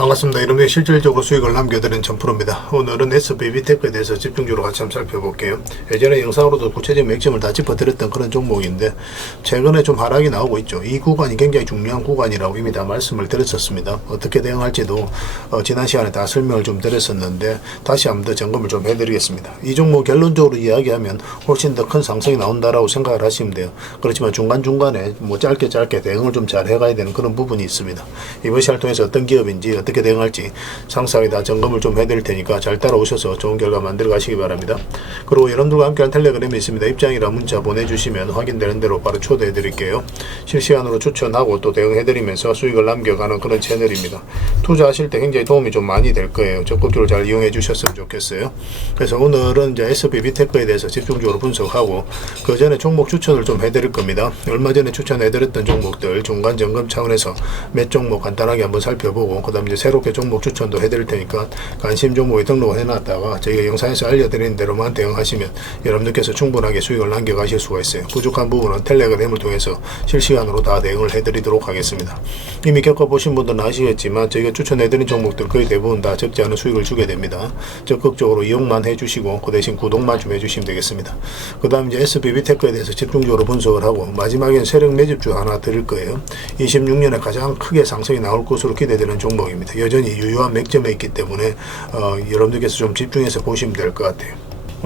반갑습니다. 여러분의 실질적으로 수익을 남겨드리는 전프로입니다. 오늘은 SBB테크에 대해서 집중적으로 같이 한번 살펴볼게요. 예전에 영상으로도 구체적인 맥점을 다 짚어드렸던 그런 종목인데 최근에 좀 하락이 나오고 있죠. 이 구간이 굉장히 중요한 구간이라고 이미 다 말씀을 드렸었습니다. 어떻게 대응할지도 지난 시간에 다 설명을 좀 드렸었는데 다시 한번 더 점검을 좀 해드리겠습니다. 이 종목 결론적으로 이야기하면 훨씬 더 큰 상승이 나온다라고 생각을 하시면 돼요. 그렇지만 중간중간에 뭐 짧게 대응을 좀 잘 해가야 되는 그런 부분이 있습니다. 이번 시간을 통해서 어떤 기업인지 어떻게 대응할지 상세하게 다 점검을 좀 해드릴 테니까 잘 따라오셔서 좋은 결과 만들어 가시기 바랍니다. 그리고 여러분들과 함께한 텔레그램이 있습니다. 입장이라 문자 보내주시면 확인되는 대로 바로 초대해 드릴게요. 실시간으로 추천하고 또 대응해 드리면서 수익을 남겨가는 그런 채널입니다. 투자하실 때 굉장히 도움이 좀 많이 될 거예요. 적극적으로 잘 이용해 주셨으면 좋겠어요. 그래서 오늘은 이제 SBB테크에 대해서 집중적으로 분석하고 그 전에 종목 추천을 좀 해드릴 겁니다. 얼마 전에 추천해 드렸던 종목들 중간 점검 차원에서 몇 종목 간단하게 한번 살펴보고 그 다음 이제 새롭게 종목 추천도 해드릴 테니까 관심 종목에 등록을 해놨다가 저희가 영상에서 알려드리는 대로만 대응하시면 여러분들께서 충분하게 수익을 남겨가실 수가 있어요. 부족한 부분은 텔레그램을 통해서 실시간으로 다 대응을 해드리도록 하겠습니다. 이미 겪어보신 분들은 아시겠지만 저희가 추천해드린 종목들 거의 대부분 다 적지 않은 수익을 주게 됩니다. 적극적으로 이용만 해주시고 그 대신 구독만 좀 해주시면 되겠습니다. 그 다음 이제 SBB테크에 대해서 집중적으로 분석을 하고 마지막엔 세력 매집주 하나 드릴 거예요. 26년에 가장 크게 상승이 나올 것으로 기대되는 종목입니다. 여전히 유효한 맥점에 있기 때문에 여러분들께서 좀 집중해서 보시면 될 것 같아요.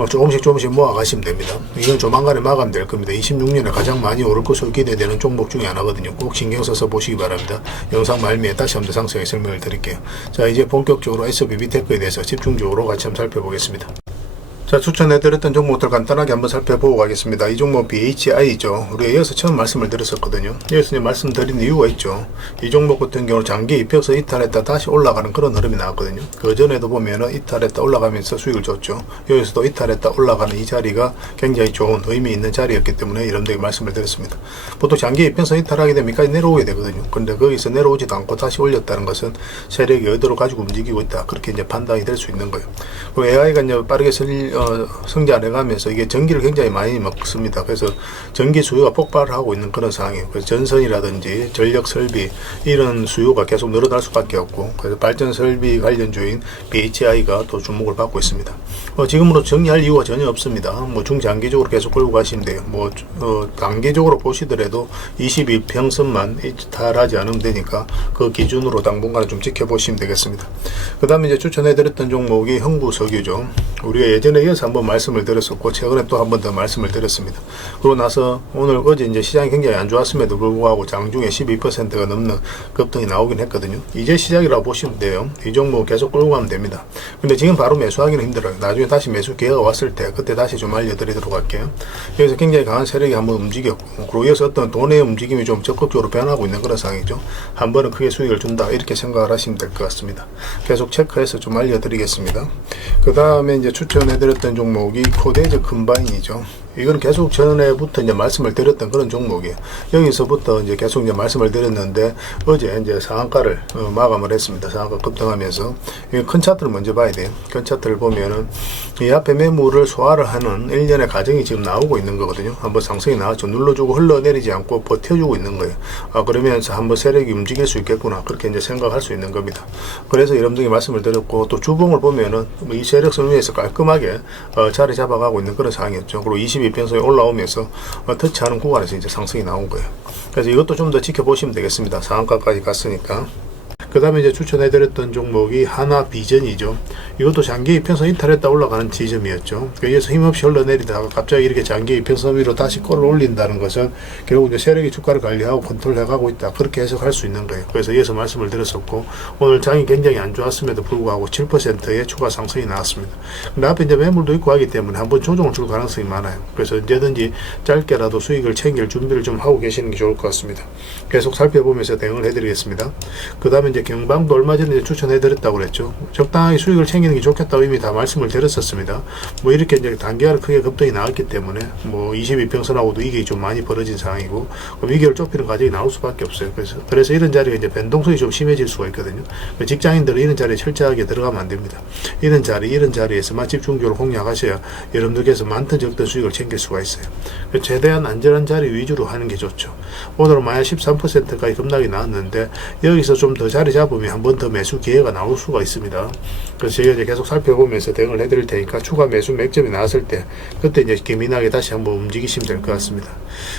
조금씩 모아가시면 됩니다. 이건 조만간에 마감될 겁니다. 26년에 가장 많이 오를 것으로 기대되는 종목 중에 하나거든요. 꼭 신경 써서 보시기 바랍니다. 영상 말미에 다시 한번 상세하게 설명을 드릴게요. 자, 이제 본격적으로 SBB테크에 대해서 집중적으로 같이 한번 살펴보겠습니다. 자, 추천해드렸던 종목들 간단하게 한번 살펴보고 가겠습니다. 이 종목 BHI죠. 우리가 이어서 처음 말씀을 드렸었거든요. 여기서 이제 말씀드린 이유가 있죠. 이 종목 같은 경우 장기 입혀서 이탈했다 다시 올라가는 그런 흐름이 나왔거든요. 그 전에도 보면은 이탈했다 올라가면서 수익을 줬죠. 여기서도 이탈했다 올라가는 이 자리가 굉장히 좋은 의미 있는 자리였기 때문에 여러분들에게 말씀을 드렸습니다. 보통 장기 입혀서 이탈하게 되면 여기까지 내려오게 되거든요. 근데 거기서 내려오지도 않고 다시 올렸다는 것은 세력이 의도로 가지고 움직이고 있다. 그렇게 이제 판단이 될 수 있는 거예요. 그리고 AI가 이제 빠르게 성장해가면서 이게 전기를 굉장히 많이 먹습니다. 그래서 전기 수요가 폭발을 하고 있는 그런 상황이에요. 그래서 전선이라든지 전력 설비 이런 수요가 계속 늘어날 수밖에 없고 그래서 발전 설비 관련주인 BHI가 또 주목을 받고 있습니다. 지금으로 정리할 이유가 전혀 없습니다. 뭐 중장기적으로 계속 끌고 가시면 돼요. 뭐 단기적으로 보시더라도 21평선만 이탈하지 않으면 되니까 그 기준으로 당분간은 좀 지켜보시면 되겠습니다. 그 다음에 이제 추천해드렸던 종목이 흥부석유죠. 우리가 예전에 이어서 한번 말씀을 드렸었고 최근에 또 한 번 더 말씀을 드렸습니다. 그러고 나서 오늘 어제 이제 시장이 굉장히 안 좋았음에도 불구하고 장중에 12%가 넘는 급등이 나오긴 했거든요. 이제 시작이라고 보시면 돼요. 이 종목 계속 끌고 가면 됩니다. 근데 지금 바로 매수하기는 힘들어요. 나중에 다시 매수 기회가 왔을 때 그때 다시 좀 알려드리도록 할게요. 여기서 굉장히 강한 세력이 한번 움직였고 그리고 이어서 어떤 돈의 움직임이 좀 적극적으로 변하고 있는 그런 상황이죠. 한 번은 크게 수익을 준다 이렇게 생각을 하시면 될 것 같습니다. 계속 체크해서 좀 알려드리겠습니다. 그 다음에 이제 추천해드렸던 종목이 코데이즈 컴바인이죠. 이건 계속 전에부터 이제 말씀을 드렸던 그런 종목이에요. 여기서부터 이제 계속 이제 말씀을 드렸는데 어제 이제 상한가를 마감을 했습니다. 상한가 급등하면서 큰 차트를 먼저 봐야 돼요. 큰 차트를 보면은 이 앞에 매물을 소화를 하는 일련의 과정이 지금 나오고 있는 거거든요. 한번 상승이 나왔죠. 눌러주고 흘러내리지 않고 버텨주고 있는 거예요. 그러면서 한번 세력이 움직일 수 있겠구나 그렇게 이제 생각할 수 있는 겁니다. 그래서 여러분들이 말씀을 드렸고 또 주봉을 보면은 이 세력선 위에서 깔끔하게 자리 잡아가고 있는 그런 상황이었죠. 그리고 22평선이 올라오면서 터치하는 구간에서 이제 상승이 나온 거예요. 그래서 이것도 좀 더 지켜보시면 되겠습니다. 상한가까지 갔으니까. 그 다음에 이제 추천해드렸던 종목이 하나비전이죠. 이것도 장기 이평선 이탈했다 올라가는 지점이었죠. 여기서 힘없이 흘러내리다가 갑자기 이렇게 장기 이평선 위로 다시 꼴을 올린다는 것은 결국 이제 세력이 주가를 관리하고 컨트롤해가고 있다. 그렇게 해석할 수 있는 거예요. 그래서 이어서 말씀을 드렸었고 오늘 장이 굉장히 안 좋았음에도 불구하고 7%의 추가 상승이 나왔습니다. 근데 앞에 이제 매물도 있고 하기 때문에 한번 조정을 줄 가능성이 많아요. 그래서 언제든지 짧게라도 수익을 챙길 준비를 좀 하고 계시는 게 좋을 것 같습니다. 계속 살펴보면서 대응을 해드리겠습니다. 그 다음에 이제 경방도 얼마 전에 추천해드렸다고 그랬죠. 적당히 수익을 챙기는 게 좋겠다고 이미 다 말씀을 드렸었습니다. 뭐 이렇게 이제 단기화를 크게 급등이 나왔기 때문에 뭐 22평선하고도 이게 좀 많이 벌어진 상황이고 그럼 이익을 좁히는 과정이 나올 수밖에 없어요. 그래서 이런 자리가 이제 변동성이 좀 심해질 수가 있거든요. 직장인들은 이런 자리에 철저하게 들어가면 안 됩니다. 이런 자리에서만 집중적으로 공략하셔야 여러분들께서 많든 적든 수익을 챙길 수가 있어요. 최대한 안전한 자리 위주로 하는 게 좋죠. 오늘은 만약 13%까지 급락이 나왔는데 여기서 좀 더 자리 잡으면 한 번 더 매수 기회가 나올 수가 있습니다. 그래서 저희가 이제 계속 살펴보면서 대응을 해드릴 테니까 추가 매수 맥점이 나왔을 때 그때 이제 기민하게 다시 한번 움직이시면 될 것 같습니다.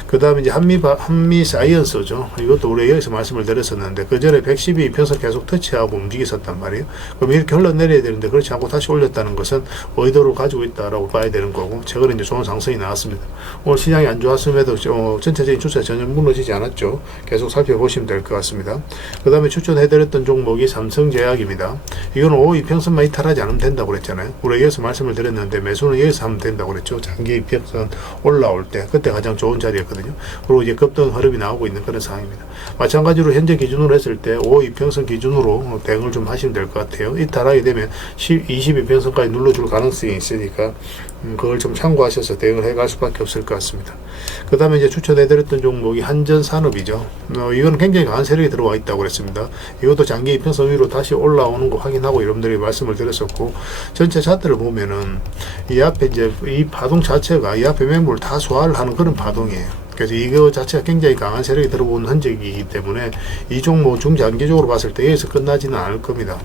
그 다음에 이제 한미 사이언스죠. 이것도 우리 여기서 말씀을 드렸었는데 그 전에 112평선 계속 터치하고 움직였었단 말이에요. 그럼 이렇게 흘러내려야 되는데 그렇지 않고 다시 올렸다는 것은 의도를 가지고 있다라고 봐야 되는 거고, 최근에 이제 좋은 상승이 나왔습니다. 오늘 시장이 안 좋았음에도 전체적인 추세 전혀 무너지지 않았죠. 계속 살펴보시면 될 것 같습니다. 그 다음에 추천해드렸던 종목이 삼성제약입니다. 이거는 5이평선만 이탈하지 않으면 된다고 그랬잖아요. 우리 여기서 말씀을 드렸는데 매수는 여기서 하면 된다고 그랬죠. 장기 이평선 올라올 때 그때 가장 좋은 자리였거든요. 그리고 이제 급등 흐름이 나오고 있는 그런 상황입니다. 마찬가지로 현재 기준으로 했을 때 5이평선 기준으로 대응을 좀 하시면 될 것 같아요. 이탈하게 되면 22평선까지 눌러줄 가능성이 있으니까 그걸 좀 참고하셔서 대응을 해갈 수밖에 없을 것 같습니다. 그 다음에 이제 추천해드렸던 종목이 한전산업이죠. 이건 굉장히 강한 세력이 들어와 있다고 그랬습니다. 이것도 장기 이평선 위로 다시 올라오는 거 확인하고 여러분들이 말씀을 드렸었고, 전체 차트를 보면은 이 앞에 이제 이 파동 자체가 이 앞에 매물을 다 소화를 하는 그런 파동이에요. 그래서 이거 자체가 굉장히 강한 세력이 들어오는 흔적이기 때문에 이 종목 중장기적으로 봤을 때 여기서 끝나지는 않을 겁니다.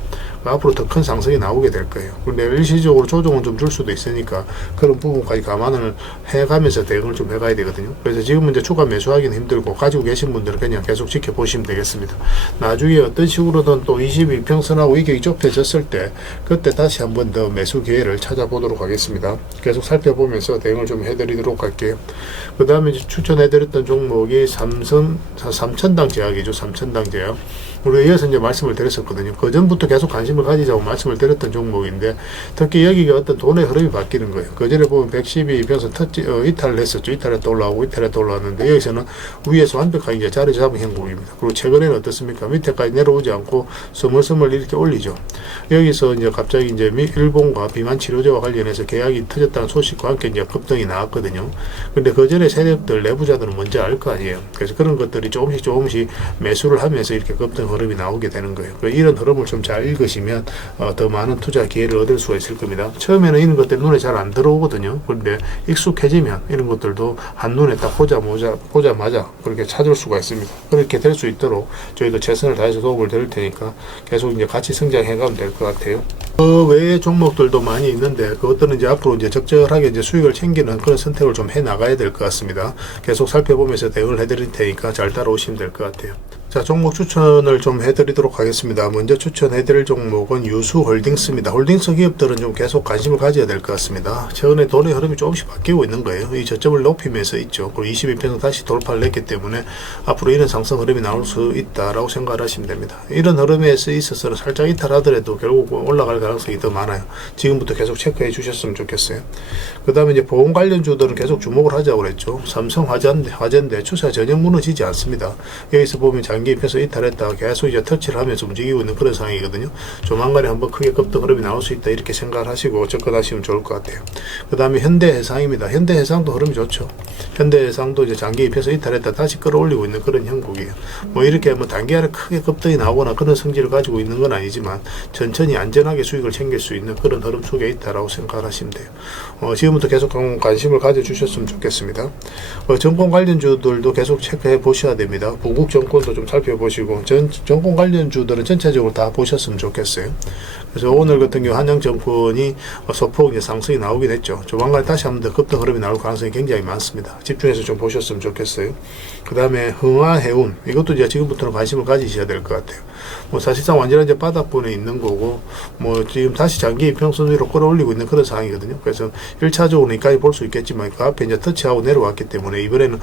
앞으로 더 큰 상승이 나오게 될 거예요. 근데 일시적으로 조정은 좀 줄 수도 있으니까 그런 부분까지 감안을 해가면서 대응을 좀 해가야 되거든요. 그래서 지금은 이제 추가 매수하기는 힘들고 가지고 계신 분들은 그냥 계속 지켜보시면 되겠습니다. 나중에 어떤 식으로든 또 22평선하고 이격이 좁혀졌을 때 그때 다시 한번 더 매수 기회를 찾아보도록 하겠습니다. 계속 살펴보면서 대응을 좀 해드리도록 할게요. 그 다음에 추천해드렸던 종목이 삼천당 제약이죠. 삼천당 제약. 우리가 이어서 이제 말씀을 드렸었거든요. 그 전부터 계속 관심을 가지자고 말씀을 드렸던 종목인데, 특히 여기가 어떤 돈의 흐름이 바뀌는 거예요. 그 전에 보면 112평선 이탈을 했었죠. 이탈했다 올라오고 이탈했다 올라왔는데, 여기서는 위에서 완벽하게 이제 자리 잡은 형국입니다. 그리고 최근에는 어떻습니까? 밑에까지 내려오지 않고 스멀스멀 이렇게 올리죠. 여기서 이제 갑자기 이제 일본과 비만 치료제와 관련해서 계약이 터졌다는 소식과 함께 이제 급등이 나왔거든요. 근데 그 전에 세력들 내부자들은 먼저 알 거 아니에요. 그래서 그런 것들이 조금씩 매수를 하면서 이렇게 급등 흐름이 나오게 되는 거예요. 이런 흐름을 좀 잘 읽으시면 더 많은 투자 기회를 얻을 수가 있을 겁니다. 처음에는 이런 것들 눈에 잘 안 들어오거든요. 그런데 익숙해지면 이런 것들도 한눈에 딱 보자마자 그렇게 찾을 수가 있습니다. 그렇게 될 수 있도록 저희도 최선을 다해서 도움을 드릴 테니까 계속 이제 같이 성장해가면 될 것 같아요. 그 외의 종목들도 많이 있는데 그것들은 이제 앞으로 이제 적절하게 이제 수익을 챙기는 그런 선택을 좀 해 나가야 될 것 같습니다. 계속 살펴보면서 대응을 해드릴 테니까 잘 따라오시면 될 것 같아요. 자, 종목 추천을 좀 해드리도록 하겠습니다. 먼저 추천해드릴 종목은 유수홀딩스입니다. 홀딩스 기업들은 좀 계속 관심을 가져야 될 것 같습니다. 최근에 돈의 흐름이 조금씩 바뀌고 있는 거예요. 이 저점을 높이면서 있죠. 그리고 22평선 다시 돌파를 했기 때문에 앞으로 이런 상승 흐름이 나올 수 있다라고 생각을 하시면 됩니다. 이런 흐름에 있어서는 살짝 이탈하더라도 결국 올라갈 가능성이 더 많아요. 지금부터 계속 체크해 주셨으면 좋겠어요. 그 다음에 이제 보험 관련주들은 계속 주목을 하자고 그랬죠. 삼성 화재인데 추세가 전혀 무너지지 않습니다. 여기서 보면 장기 입혀서 이탈했다가 계속 이제 터치를 하면서 움직이고 있는 그런 상황이거든요. 조만간에 한번 크게 급등 흐름이 나올 수 있다 이렇게 생각을 하시고 접근하시면 좋을 것 같아요. 그 다음에 현대해상입니다. 현대해상도 흐름이 좋죠. 현대해상도 이제 장기 입혀서 이탈했다 다시 끌어올리고 있는 그런 형국이에요. 뭐 이렇게 뭐 단기간에 크게 급등이 나오거나 그런 성질을 가지고 있는 건 아니지만 천천히 안전하게 수익을 챙길 수 있는 그런 흐름 속에 있다라고 생각을 하시면 돼요. 지금부터 계속 관심을 가져주셨으면 좋겠습니다. 정권 관련주들도 계속 체크해 보셔야 됩니다. 부국 정권도 좀 살펴보시고 정권 관련주들은 전체적으로 다 보셨으면 좋겠어요. 그래서 오늘 같은 경우 한양정권이 소폭 이제 상승이 나오긴 했죠. 조만간에 다시 한번 더 급등 흐름이 나올 가능성이 굉장히 많습니다. 집중해서 좀 보셨으면 좋겠어요. 그 다음에 흥화해운, 이것도 이제 지금부터는 관심을 가지셔야 될 것 같아요. 뭐 사실상 완전히 이제 바닥권에 있는 거고, 뭐 지금 다시 장기 이평선 위로 끌어올리고 있는 그런 상황이거든요. 그래서 1차적으로 여기까지 볼 수 있겠지만 그 앞에 이제 터치하고 내려왔기 때문에 이번에는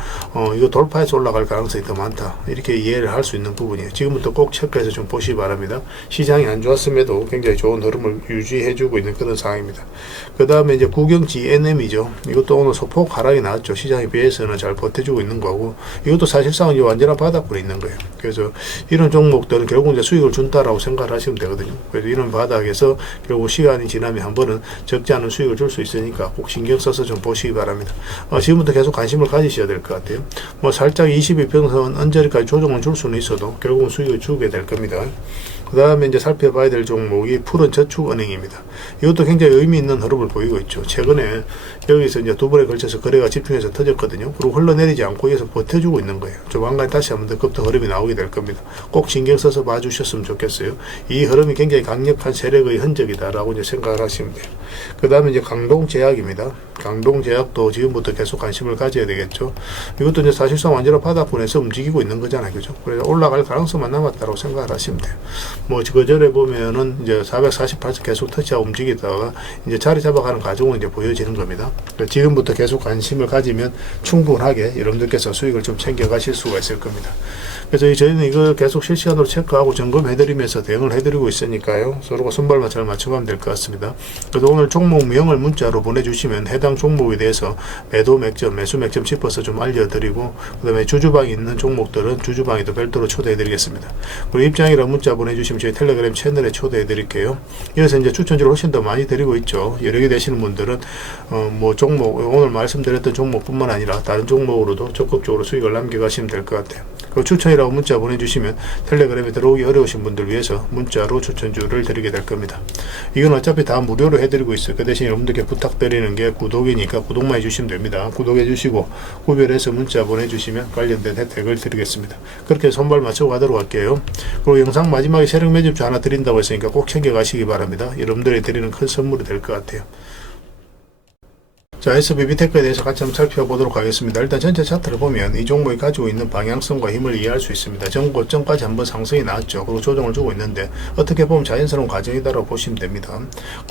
이거 돌파해서 올라갈 가능성이 더 많다, 이렇게 이해를 할 수 있는 부분이에요. 지금부터 꼭 체크해서 좀 보시기 바랍니다. 시장이 안 좋았음에도 굉장히 좋은 흐름을 유지해주고 있는 그런 상황입니다. 그 다음에 이제 구경지 NM이죠. 이것도 오늘 소폭 하락이 나왔죠. 시장에 비해서는 잘 버텨주고 있는 거고, 이것도 사실상 이제 완전한 바닥권에 있는 거예요. 그래서 이런 종목들은 결국 이제 수익을 준다라고 생각을 하시면 되거든요. 그래서 이런 바닥에서 결국 시간이 지나면 한 번은 적지 않은 수익을 줄 수 있으니까 꼭 신경 써서 좀 보시기 바랍니다. 지금부터 계속 관심을 가지셔야 될 것 같아요. 뭐 살짝 22평선 언저리까지 조정을 줄 수는 있어도 결국은 수익을 주게 될 겁니다. 그 다음에 이제 살펴봐야 될 종목이 푸른저축은행입니다. 이것도 굉장히 의미 있는 흐름을 보이고 있죠. 최근에 여기서 이제 두 번에 걸쳐서 거래가 집중해서 터졌거든요. 그리고 흘러내리지 않고 여기서 버텨주고 있는 거예요. 조만간 다시 한번 더 급등 흐름이 나오게 될 겁니다. 꼭 신경 써서 봐주셨으면 좋겠어요. 이 흐름이 굉장히 강력한 세력의 흔적이다라고 이제 생각을 하시면 돼요. 그 다음에 이제 강동제약입니다. 강동제약도 지금부터 계속 관심을 가져야 되겠죠. 이것도 이제 사실상 완전히 바닥권에서 움직이고 있는 거잖아요. 그죠? 그래서 올라갈 가능성만 남았다고 생각을 하시면 돼요. 뭐, 그 전에 보면은 이제 448선 계속 터치하고 움직이다가 이제 자리 잡아가는 과정은 이제 보여지는 겁니다. 지금부터 계속 관심을 가지면 충분하게 여러분들께서 수익을 좀 챙겨가실 수가 있을 겁니다. 그래서 저희는 이거 계속 실시간으로 체크하고 점검해드리면서 대응을 해드리고 있으니까요. 서로가 손발만 잘 맞춰가면 될 것 같습니다. 그래서 오늘 종목명을 문자로 보내주시면 해당 종목에 대해서 매도 맥점, 매수 맥점 짚어서 좀 알려드리고, 그 다음에 주주방이 있는 종목들은 주주방에도 별도로 초대해드리겠습니다. 그리고 입장이라 문자 보내주시면 저희 텔레그램 채널에 초대해드릴게요. 이어서 이제 추천주를 훨씬 더 많이 드리고 있죠. 여러 개 되시는 분들은 뭐 종목, 오늘 말씀드렸던 종목뿐만 아니라 다른 종목으로도 적극적으로 수익을 남겨가시면 될 것 같아요. 그 추천이라고 문자 보내주시면 텔레그램에 들어오기 어려우신 분들 위해서 문자로 추천주를 드리게 될 겁니다. 이건 어차피 다 무료로 해드리고 있어요. 그 대신 여러분들께 부탁드리는 게 구독이니까 구독만 해주시면 됩니다. 구독해주시고 구별해서 문자 보내주시면 관련된 혜택을 드리겠습니다. 그렇게 손발 맞추고 가도록 할게요. 그리고 영상 마지막에 세력 매집주 하나 드린다고 했으니까 꼭 챙겨가시기 바랍니다. 여러분들이 드리는 큰 선물이 될 것 같아요. 자, SBB테크에 대해서 같이 한번 살펴보도록 하겠습니다. 일단 전체 차트를 보면 이 종목이 가지고 있는 방향성과 힘을 이해할 수 있습니다. 전 고점까지 한번 상승이 나왔죠. 그리고 조정을 주고 있는데 어떻게 보면 자연스러운 과정이다라고 보시면 됩니다.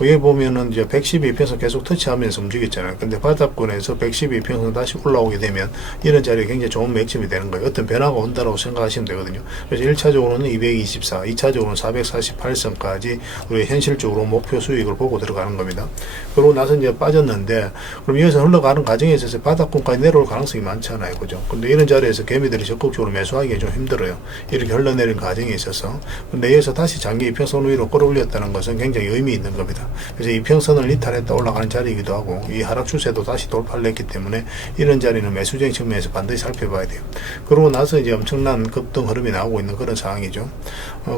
여기 보면은 이제 112평선 계속 터치하면서 움직였잖아요. 근데 바닥권에서 112평선 다시 올라오게 되면 이런 자리에 굉장히 좋은 맥점이 되는 거예요. 어떤 변화가 온다라고 생각하시면 되거든요. 그래서 1차적으로는 224, 2차적으로는 448선까지 우리 현실적으로 목표 수익을 보고 들어가는 겁니다. 그러고 나서 이제 빠졌는데 그럼 여기서 흘러가는 과정에 있어서 바닥권까지 내려올 가능성이 많잖아요. 그죠? 근데 이런 자리에서 개미들이 적극적으로 매수하기가 좀 힘들어요. 이렇게 흘러내린 과정에 있어서. 근데 여기서 다시 장기 이평선 위로 끌어올렸다는 것은 굉장히 의미 있는 겁니다. 그래서 이평선을 이탈했다 올라가는 자리이기도 하고 이 하락 추세도 다시 돌파를 했기 때문에 이런 자리는 매수적인 측면에서 반드시 살펴봐야 돼요. 그러고 나서 이제 엄청난 급등 흐름이 나오고 있는 그런 상황이죠.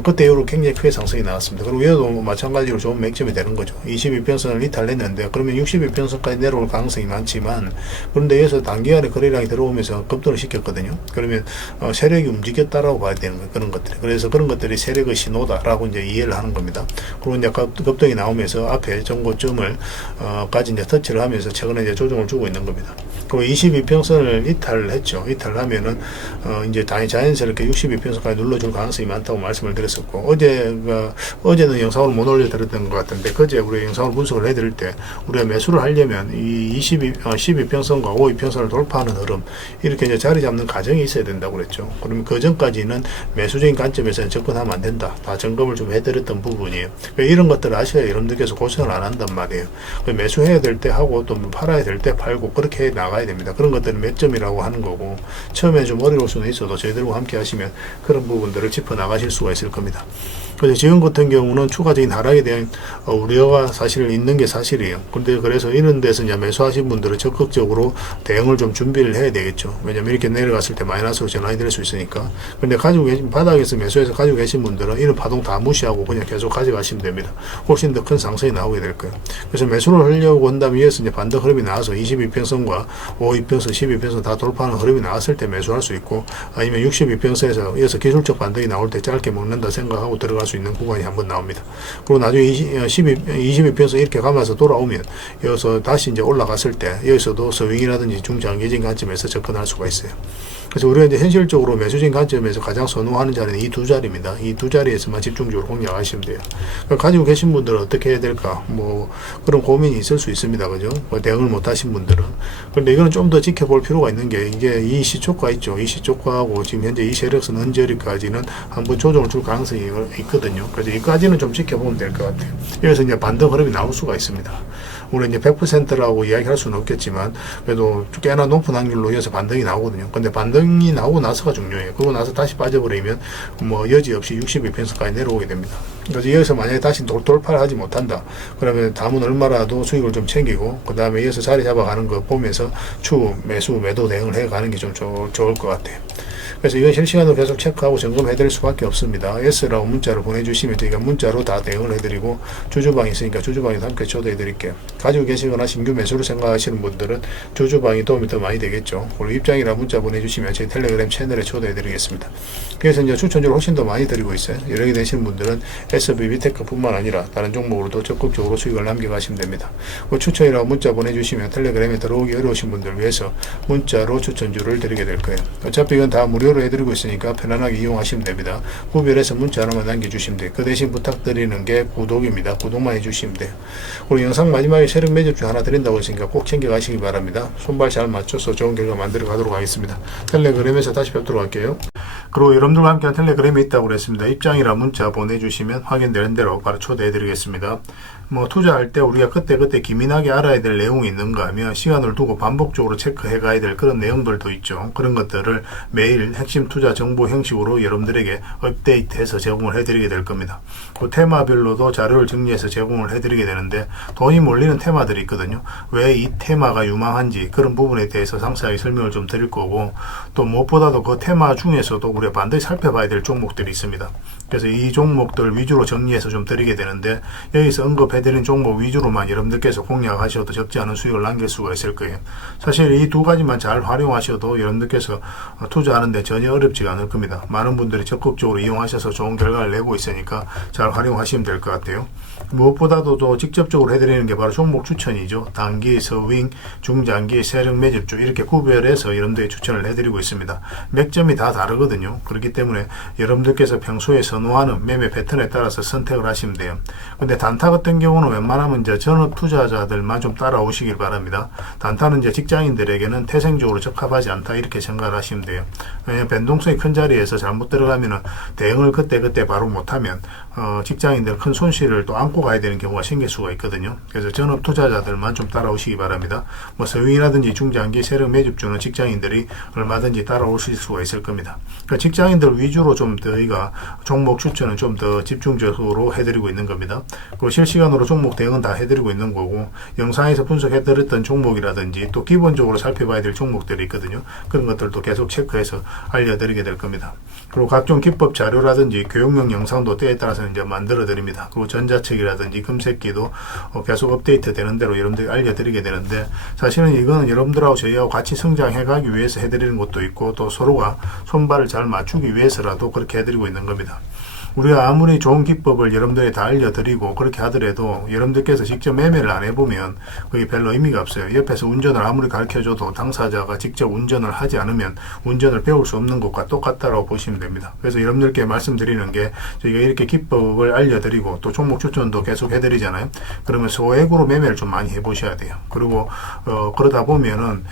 그때 이후로 굉장히 크게 상승이 나왔습니다. 그리고 여기도 마찬가지로 좋은 맥점이 되는 거죠. 22평선을 이탈했는데 그러면 62평선까지 내려올 가능성이 많지만 그런데 여기서 단기간에 거래량이 들어오면서 급등을 시켰거든요. 그러면 세력이 움직였다라고 봐야 되는 거예요. 그런 것들이. 그래서 그런 것들이 세력의 신호다라고 이제 이해를 하는 겁니다. 그리고 이제 급등이 나오면서 앞에 전고점을 까지 이제 터치를 하면서 최근에 이제 조정을 주고 있는 겁니다. 그리고 22평선을 이탈을 했죠. 이탈을 하면은 이제 자연스럽게 62평선까지 눌러줄 가능성이 많다고 말씀을 드렸었고 어제는 영상을 못 올려드렸던 것 같은데 그제 우리 영상을 분석을 해드릴 때 우리가 매수를 하려면 이 12평선과 52평선을 돌파하는 흐름 이렇게 이제 자리 잡는 과정이 있어야 된다고 그랬죠. 그러면 그 전까지는 매수적인 관점에서는 접근하면 안 된다. 다 점검을 좀 해드렸던 부분이에요. 이런 것들을 아셔야 여러분들께서 고생을 안 한단 말이에요. 매수해야 될 때 하고 또 팔아야 될 때 팔고 그렇게 나가야 됩니다. 그런 것들은 맥점이라고 하는 거고 처음에 좀 어려울 수는 있어도 저희들과 함께 하시면 그런 부분들을 짚어 나가실 수가 있을 겁니다. 그래서 지금 같은 경우는 추가적인 하락에 대한 우려가 사실 있는 게 사실이에요. 그래서 이런 데서 이제 매수하신 분들은 적극적으로 대응을 좀 준비를 해야 되겠죠. 왜냐면 이렇게 내려갔을 때 마이너스로 전환이 될 수 있으니까. 근데 가지고 계신 바닥에서 매수해서 가지고 계신 분들은 이런 파동 다 무시하고 그냥 계속 가져가시면 됩니다. 훨씬 더 큰 상승이 나오게 될 거예요. 그래서 매수를 하려고 한다면 이어서 이제 반등 흐름이 나와서 22평선과 52평선, 12평선 다 돌파하는 흐름이 나왔을 때 매수할 수 있고 아니면 62평선에서 이어서 기술적 반등이 나올 때 짧게 먹는다 생각하고 들어갈 수 있는 구간이 한번 나옵니다. 그리고 나중에 22평선 이렇게 가면서 돌아오면 여기서 다시 이제 올라갔을 때 여기서도 스윙이라든지 중장기적인 관점에서 접근할 수가 있어요. 그래서 우리가 이제 현실적으로 매수적인 관점에서 가장 선호하는 자리는 이 두 자리입니다. 이 두 자리에서만 집중적으로 공략하시면 돼요. 가지고 계신 분들은 어떻게 해야 될까? 뭐 그런 고민이 있을 수 있습니다. 그죠? 대응을 못 하신 분들은. 그런데 이거는 좀 더 지켜볼 필요가 있는 게 이게 이 시초가 있죠. 이 시초가하고 지금 현재 이 세력선 언저리까지는 한번 조정을 줄 가능성이 있거든요. 그래서 이까지는 좀 지켜보면 될 것 같아요. 여기서 이제 반등 흐름이 나올 수가 있습니다. 물론 이제 100%라고 이야기할 수는 없겠지만 그래도 꽤나 높은 확률로 이어서 반등이 나오거든요. 근데 반등이 나오고 나서가 중요해요. 그러고 나서 다시 빠져버리면 뭐 여지없이 62평선까지 내려오게 됩니다. 그래서 여기서 만약에 다시 돌파를 하지 못한다. 그러면 다음은 얼마라도 수익을 좀 챙기고 그 다음에 이어서 자리 잡아가는 거 보면서 추후 매수 매도 대응을 해가는 게 좀 좋을 것 같아요. 그래서 이건 실시간으로 계속 체크하고 점검해 드릴 수밖에 없습니다. S라고 문자를 보내주시면 저희가 문자로 다 대응을 해드리고, 주주방이 있으니까 주주방에도 함께 초대해 드릴게요. 가지고 계시거나 신규 매수를 생각하시는 분들은 주주방이 도움이 더 많이 되겠죠. 그리고 입장이나 문자 보내주시면 저희 텔레그램 채널에 초대해 드리겠습니다. 그래서 이제 추천주를 훨씬 더 많이 드리고 있어요. 이렇게 되시는 분들은 SBB테크 뿐만 아니라 다른 종목으로도 적극적으로 수익을 남겨가시면 됩니다. 그 추천이라고 문자 보내주시면 텔레그램에 들어오기 어려우신 분들 위해서 문자로 추천주를 드리게 될 거예요. 어차피 이건 다 무료로 해드리고 있으니까 편안하게 이용하시면 됩니다. 구별해서 문자 하나만 남겨주시면 돼요. 그 대신 부탁드리는 게 구독입니다. 구독만 해주시면 돼요. 그리고 영상 마지막에 세력 매집주 하나 드린다고 했으니까 꼭 챙겨가시기 바랍니다. 손발 잘 맞춰서 좋은 결과 만들어 가도록 하겠습니다. 텔레그램에서 다시 뵙도록 할게요. 그리고 여러분들과 함께한 텔레그램에 있다고 그랬습니다. 입장이라 문자 보내주시면 확인되는 대로 바로 초대해 드리겠습니다. 투자할 때 우리가 그때그때 기민하게 알아야 될 내용이 있는가 하면 시간을 두고 반복적으로 체크해 가야 될 그런 내용들도 있죠. 그런 것들을 매일 핵심 투자 정보 형식으로 여러분들에게 업데이트해서 제공을 해드리게 될 겁니다. 그 테마별로도 자료를 정리해서 제공을 해드리게 되는데, 돈이 몰리는 테마들이 있거든요. 왜 이 테마가 유망한지 그런 부분에 대해서 상세하게 설명을 좀 드릴 거고, 또 무엇보다도 그 테마 중에서도 우리가 반드시 살펴봐야 될 종목들이 있습니다. 그래서 이 종목들 위주로 정리해서 좀 드리게 되는데, 여기서 언급해드린 종목 위주로만 여러분들께서 공략하셔도 적지 않은 수익을 남길 수가 있을 거예요. 사실 이 두 가지만 잘 활용하셔도 여러분들께서 투자하는데 전혀 어렵지가 않을 겁니다. 많은 분들이 적극적으로 이용하셔서 좋은 결과를 내고 있으니까 잘 활용하시면 될 것 같아요. 무엇보다도 또 직접적으로 해드리는 게 바로 종목 추천이죠. 단기, 서윙, 중장기, 세력 매집주 이렇게 구별해서 여러분들이 추천을 해드리고 있습니다. 맥점이 다 다르거든요. 그렇기 때문에 여러분들께서 평소에 선호하는 매매 패턴에 따라서 선택을 하시면 돼요. 근데 단타 같은 경우는 웬만하면 이제 전업 투자자들만 좀 따라오시길 바랍니다. 단타는 이제 직장인들에게는 태생적으로 적합하지 않다 이렇게 생각을 하시면 돼요. 왜냐하면 변동성이 큰 자리에서 잘못 들어가면은 대응을 그때 바로 못하면 직장인들 큰 손실을 또 안고 가야 되는 경우가 생길 수가 있거든요. 그래서 전업 투자자들만 좀 따라오시기 바랍니다. 서윙이라든지 중장기 세력 매집주는 직장인들이 얼마든지 따라오실 수가 있을 겁니다. 그러니까 직장인들 위주로 좀 저희가 종목 추천은 좀 더 집중적으로 해드리고 있는 겁니다. 그리고 실시간으로 종목 대응은 다 해드리고 있는 거고, 영상에서 분석해드렸던 종목이라든지 또 기본적으로 살펴봐야 될 종목들이 있거든요. 그런 것들도 계속 체크해서 알려드리게 될 겁니다. 그리고 각종 기법 자료라든지 교육용 영상도 때에 따라서 이제 만들어 드립니다. 그리고 전자책이라든지 금색기도 계속 업데이트 되는 대로 여러분들이 알려드리게 되는데, 사실은 이거는 여러분들하고 저희하고 같이 성장해 가기 위해서 해드리는 것도 있고, 또 서로가 손발을 잘 맞추기 위해서라도 그렇게 해드리고 있는 겁니다. 우리가 아무리 좋은 기법을 여러분들이 다 알려드리고 그렇게 하더라도 여러분들께서 직접 매매를 안 해보면 그게 별로 의미가 없어요. 옆에서 운전을 아무리 가르쳐줘도 당사자가 직접 운전을 하지 않으면 운전을 배울 수 없는 것과 똑같다고 보시면 됩니다. 그래서 여러분들께 말씀드리는 게, 저희가 이렇게 기법을 알려드리고 또 종목 추천도 계속 해드리잖아요. 그러면 소액으로 매매를 좀 많이 해보셔야 돼요. 그리고 그러다 보면은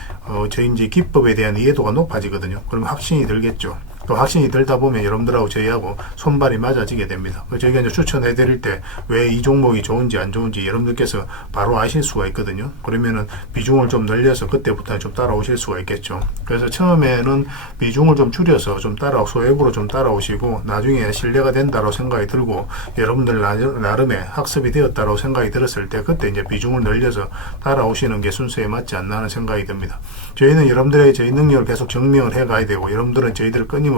저희 이제 기법에 대한 이해도가 높아지거든요. 그러면 확신이 들겠죠. 또 확신이 들다 보면 여러분들하고 저희하고 손발이 맞아지게 됩니다. 저희가 이제 추천해 드릴 때 왜 이 종목이 좋은지 안 좋은지 여러분들께서 바로 아실 수가 있거든요. 그러면은 비중을 좀 늘려서 그때부터 좀 따라오실 수가 있겠죠. 그래서 처음에는 비중을 좀 줄여서 좀 소액으로 좀 따라오시고, 나중에 신뢰가 된다고 생각이 들고 여러분들 나름의 학습이 되었다고 생각이 들었을 때 그때 이제 비중을 늘려서 따라오시는 게 순서에 맞지 않나 하는 생각이 듭니다. 저희는 여러분들의 저희 능력을 계속 증명을 해 가야 되고, 여러분들은 저희들을 끊임없이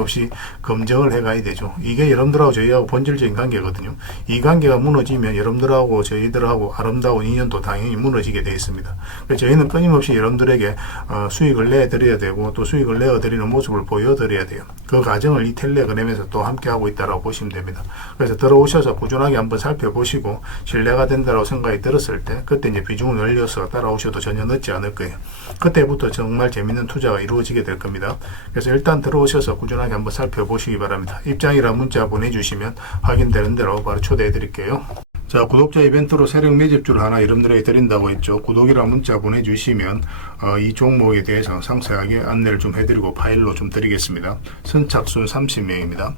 검증을 해 가야 되죠. 이게 여러분들하고 저희하고 본질적인 관계거든요. 이 관계가 무너지면 여러분들하고 저희들하고 아름다운 인연도 당연히 무너지게 되어 있습니다. 그래서 저희는 끊임없이 여러분들에게 수익을 내드려야 되고, 또 수익을 내어드리는 모습을 보여드려야 돼요. 그 과정을 이 텔레그램에서 또 함께 하고 있다고 보시면 됩니다. 그래서 들어오셔서 꾸준하게 한번 살펴보시고 신뢰가 된다고 생각이 들었을 때 그때 이제 비중을 늘려서 따라오셔도 전혀 늦지 않을 거예요. 그때부터 정말 재밌는 투자가 이루어지게 될 겁니다. 그래서 일단 들어오셔서 꾸준하게 한번 살펴보시기 바랍니다. 입장이라 문자 보내주시면 확인되는 대로 바로 초대해 드릴게요. 자, 구독자 이벤트로 세력 매집주를 하나 여러분들에게 드린다고 했죠. 구독이라 문자 보내주시면 이 종목에 대해서 상세하게 안내를 좀 해드리고 파일로 좀 드리겠습니다. 선착순 30명입니다.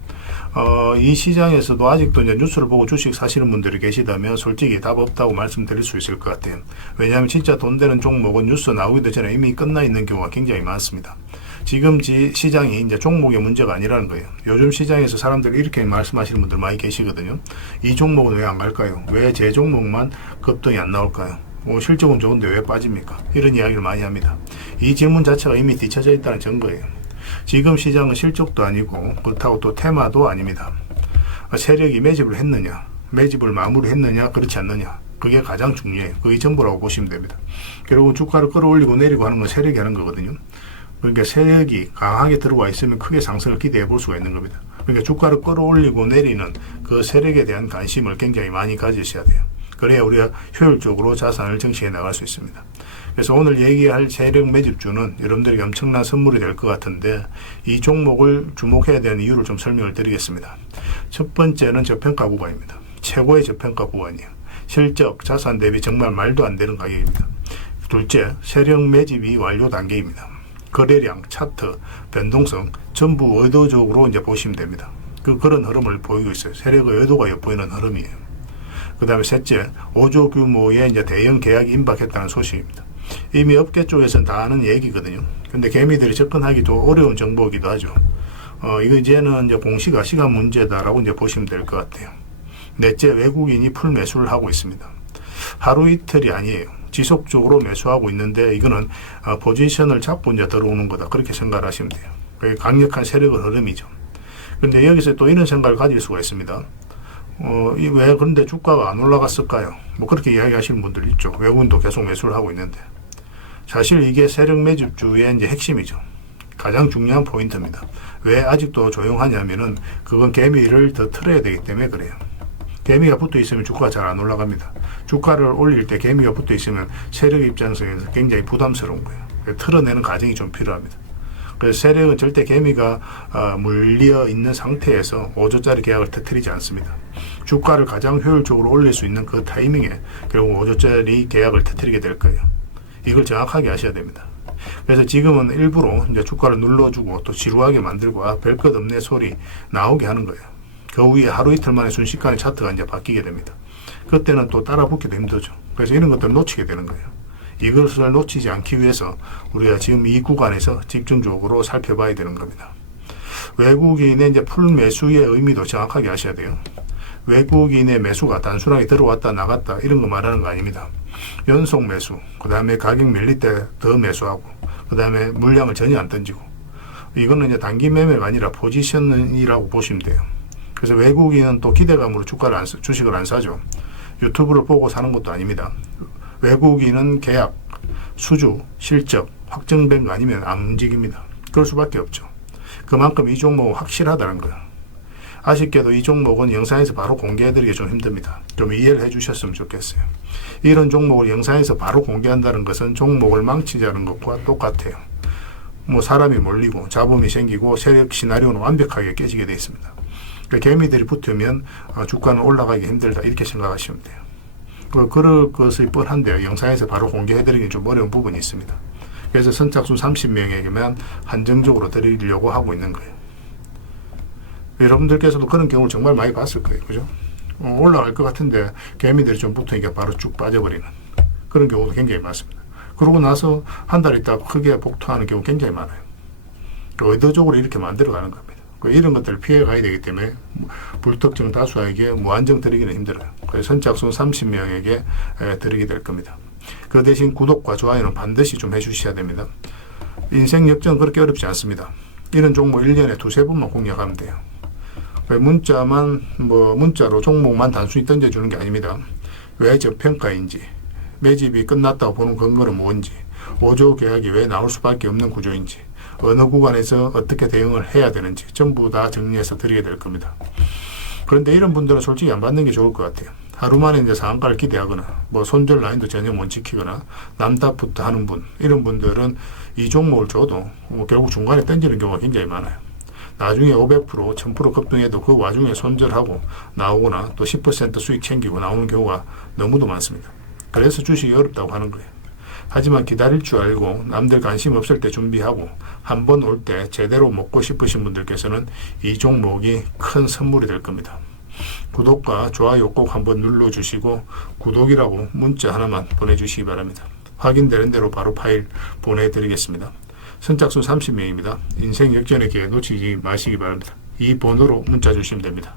이 시장에서도 아직도 이제 뉴스를 보고 주식 사시는 분들이 계시다면 솔직히 답 없다고 말씀드릴 수 있을 것 같아요. 왜냐하면 진짜 돈 되는 종목은 뉴스 나오기도 전에 이미 끝나 있는 경우가 굉장히 많습니다. 지금 시장이 이제 종목의 문제가 아니라는 거예요. 요즘 시장에서 사람들이 이렇게 말씀하시는 분들 많이 계시거든요. 이 종목은 왜 안 갈까요? 왜 제 종목만 급등이 안 나올까요? 실적은 좋은데 왜 빠집니까? 이런 이야기를 많이 합니다. 이 질문 자체가 이미 뒤쳐져 있다는 증거예요. 지금 시장은 실적도 아니고 그렇다고 또 테마도 아닙니다. 세력이 매집을 했느냐, 매집을 마무리했느냐, 그렇지 않느냐, 그게 가장 중요해요. 그게 전부라고 보시면 됩니다. 결국은 주가를 끌어올리고 내리고 하는 건 세력이 하는 거거든요. 그러니까 세력이 강하게 들어와 있으면 크게 상승을 기대해 볼 수가 있는 겁니다. 그러니까 주가를 끌어올리고 내리는 그 세력에 대한 관심을 굉장히 많이 가지셔야 돼요. 그래야 우리가 효율적으로 자산을 정치해 나갈 수 있습니다. 그래서 오늘 얘기할 세력 매집주는 여러분들에게 엄청난 선물이 될 것 같은데, 이 종목을 주목해야 되는 이유를 좀 설명을 드리겠습니다. 첫 번째는 저평가 구간입니다. 최고의 저평가 구간이에요. 실적, 자산 대비 정말 말도 안 되는 가격입니다. 둘째, 세력 매집이 완료 단계입니다. 거래량, 차트, 변동성 전부 의도적으로 이제 보시면 됩니다. 그런 흐름을 보이고 있어요. 세력의 의도가 엿보이는 흐름이에요. 그 다음에 셋째, 5조 규모의 이제 대형 계약이 임박했다는 소식입니다. 이미 업계 쪽에서는 다 아는 얘기거든요. 근데 개미들이 접근하기도 어려운 정보이기도 하죠. 이거 이제는 이제 공시가 시간 문제다라고 이제 보시면 될 것 같아요. 넷째, 외국인이 풀 매수를 하고 있습니다. 하루 이틀이 아니에요. 지속적으로 매수하고 있는데 이거는 포지션을 잡고 이제 들어오는 거다, 그렇게 생각을 하시면 돼요. 그게 강력한 세력의 흐름이죠. 그런데 여기서 또 이런 생각을 가질 수가 있습니다. 왜 그런데 주가가 안 올라갔을까요? 뭐 그렇게 이야기하시는 분들 있죠. 외국인도 계속 매수를 하고 있는데. 사실 이게 세력 매집주의 이제 핵심이죠. 가장 중요한 포인트입니다. 왜 아직도 조용하냐면은 그건 개미를 더 틀어야 되기 때문에 그래요. 개미가 붙어 있으면 주가가 잘 안 올라갑니다. 주가를 올릴 때 개미가 붙어 있으면 세력 입장에서 굉장히 부담스러운 거예요. 틀어내는 과정이 좀 필요합니다. 그래서 세력은 절대 개미가 물려 있는 상태에서 5조짜리 계약을 터뜨리지 않습니다. 주가를 가장 효율적으로 올릴 수 있는 그 타이밍에 결국 5조짜리 계약을 터뜨리게 될 거예요. 이걸 정확하게 아셔야 됩니다. 그래서 지금은 일부러 이제 주가를 눌러주고 또 지루하게 만들고 별 것 없네 소리 나오게 하는 거예요. 그 후에 하루 이틀 만에 순식간에 차트가 이제 바뀌게 됩니다. 그때는 또 따라 붙기도 힘들죠. 그래서 이런 것들을 놓치게 되는 거예요. 이것을 놓치지 않기 위해서 우리가 지금 이 구간에서 집중적으로 살펴봐야 되는 겁니다. 외국인의 이제 풀 매수의 의미도 정확하게 아셔야 돼요. 외국인의 매수가 단순하게 들어왔다 나갔다 이런 거 말하는 거 아닙니다. 연속 매수, 그 다음에 가격 밀릴 때 더 매수하고, 그 다음에 물량을 전혀 안 던지고, 이거는 이제 단기 매매가 아니라 포지션이라고 보시면 돼요. 그래서 외국인은 또 기대감으로 주식을 안 사죠. 유튜브를 보고 사는 것도 아닙니다. 외국인은 계약, 수주, 실적 확정된 거 아니면 안 움직입니다. 그럴 수밖에 없죠. 그만큼 이 종목은 확실하다는 거예요. 아쉽게도 이 종목은 영상에서 바로 공개해드리기 좀 힘듭니다. 좀 이해를 해주셨으면 좋겠어요. 이런 종목을 영상에서 바로 공개한다는 것은 종목을 망치자는 것과 똑같아요. 뭐 사람이 몰리고 잡음이 생기고 세력 시나리오는 완벽하게 깨지게 되어 있습니다. 그러니까 개미들이 붙으면 주가는 올라가기 힘들다, 이렇게 생각하시면 돼요. 그럴 것이 뻔한데요. 영상에서 바로 공개해드리기 좀 어려운 부분이 있습니다. 그래서 선착순 30명에게만 한정적으로 드리려고 하고 있는 거예요. 여러분들께서도 그런 경우를 정말 많이 봤을 거예요. 그죠? 올라갈 것 같은데 개미들이 좀 붙으니까 바로 쭉 빠져버리는 그런 경우도 굉장히 많습니다. 그러고 나서 한 달 있다가 크게 복투하는 경우 굉장히 많아요. 의도적으로 이렇게 만들어가는 겁니다. 이런 것들을 피해 가야 되기 때문에 불특정 다수에게 무한정 드리기는 힘들어요. 그래서 선착순 30명에게 드리게 될 겁니다. 그 대신 구독과 좋아요는 반드시 좀 해주셔야 됩니다. 인생 역전은 그렇게 어렵지 않습니다. 이런 종목 1년에 두세 번만 공략하면 돼요. 문자로 종목만 단순히 던져주는 게 아닙니다. 왜 저평가인지, 매집이 끝났다고 보는 근거는 뭔지, 5조 계약이 왜 나올 수밖에 없는 구조인지, 어느 구간에서 어떻게 대응을 해야 되는지 전부 다 정리해서 드리게 될 겁니다. 그런데 이런 분들은 솔직히 안 받는 게 좋을 것 같아요. 하루 만에 이제 상한가를 기대하거나 손절 라인도 전혀 못 지키거나 남탓부터 하는 분, 이런 분들은 이 종목을 줘도 결국 중간에 던지는 경우가 굉장히 많아요. 나중에 500%, 1000% 급등해도 그 와중에 손절하고 나오거나 또 10% 수익 챙기고 나오는 경우가 너무도 많습니다. 그래서 주식이 어렵다고 하는 거예요. 하지만 기다릴 줄 알고 남들 관심 없을 때 준비하고 한 번 올 때 제대로 먹고 싶으신 분들께서는 이 종목이 큰 선물이 될 겁니다. 구독과 좋아요 꼭 한번 눌러주시고 구독이라고 문자 하나만 보내주시기 바랍니다. 확인되는 대로 바로 파일 보내드리겠습니다. 선착순 30명입니다. 인생 역전의 기회 놓치지 마시기 바랍니다. 이 번호로 문자 주시면 됩니다.